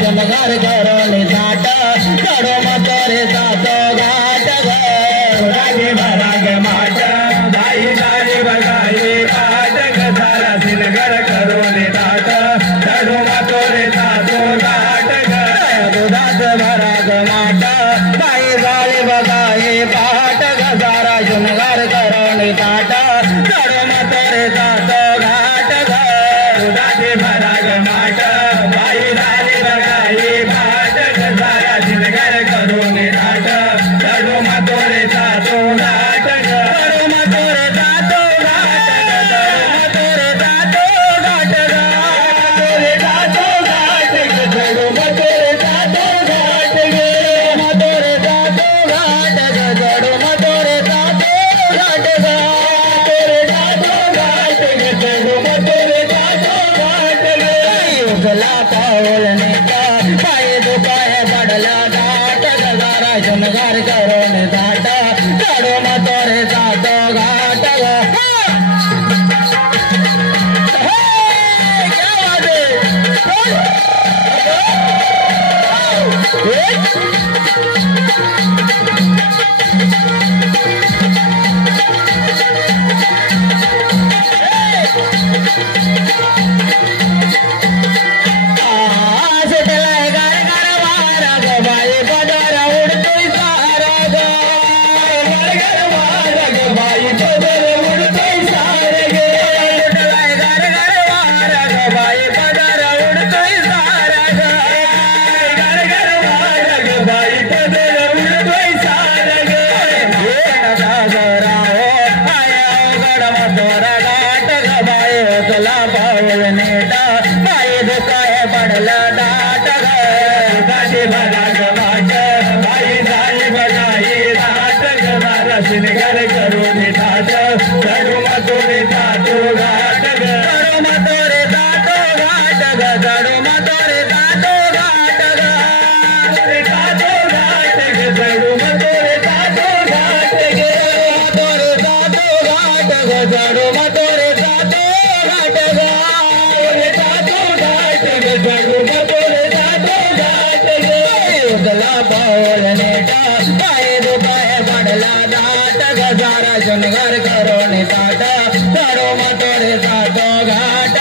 जनगर करो निसाट करो मतरे सातो घाट गागे भराग माट भाई दारे बगाए पाट सारा सिलगर करो निसाट करो मतरे सातो घाट दात भराग माट भाई दारे बगाए पाट सारा जनगर करो निसाट करो मतरे सातो घाट दाते भराग माट भाई दारे बगाए पाट सारा सिलगर करो निसाट करो मतरे सातो घाट करो मतरे सातो घाट करो मतरे सातो घाट करो मतरे सातो घाट मतरे सातो घाट करो मतरे सातो घाट मतरे सातो घाट करो मतरे सातो घाट उगला पावलने का पाए दुकाए बड़ला घाट गजारा जनगर करो ने घाट करो मतरे सातो घाट क्या बात है सिलगर करो निसाट करो मतरे सातो घाट करो मतरे सातो घाट करो मतरे सातो घाट सातो घाट करो मतरे सातो घाट मतरे सातो घाट करो मतरे सातो घाट सातो घाट करो मतरे सातो घाट उगला पावलने का पाए दुकाए बड़ला सारा जनगर करो निसाट करो मतरे सातो घाट